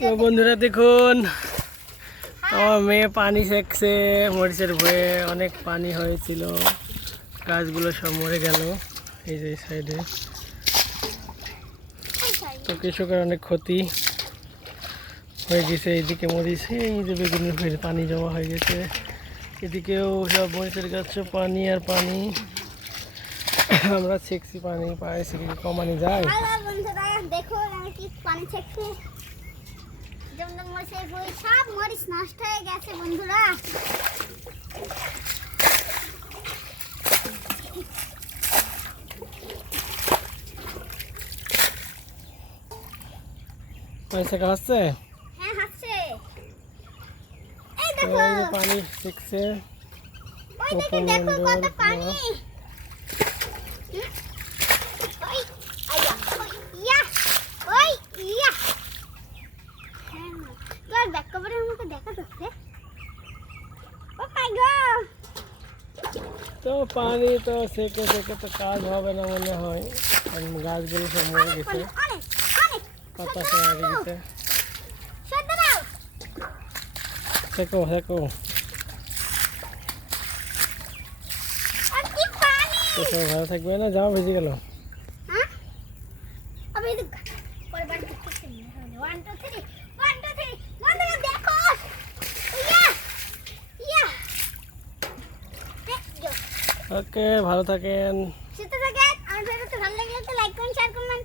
তো বন্ধুরা দেখুন, আমার মেয়ে পানি সেকছে মরিচের ভয়ে। অনেক পানি হয়েছিল, গাছগুলো সব মরে গেল এই যে সাইডে। তো কৃষকের অনেক ক্ষতি হয়ে গেছে। এইদিকে মরিচ, এই যে বেগুনের ভেড় পানি জমা হয়ে গেছে। এদিকেও সব মরিচের গাছ, পানি আর পানি। আমরা ছেকছি, পানি পাইছি, কমানি যায়। দেখুন আমি কি পানি ছেকছি। মরিচের বই সব মরিচ নষ্ট হয়ে গেছে বন্ধুরা। পানি ছেঁকা হচ্ছে, হ্যাঁ হচ্ছে। পানি ছেঁকছে। দেখো কত পানি। তো পানি তো সেকে সেকে তো কাজ হবে না মনে হয়, কারণ গাছগুলো সব মরে গেছে, পাতা সব মরে গেছে। সেকো সেকো, তো সব ভালো থাকবে না। জামা ভিজে গেল। ওকে, ভালো থাকেন। সুস্থ থাকেন। আমার ভিডিওটা ভালো লাগলে লাইক করুন, শেয়ার করুন।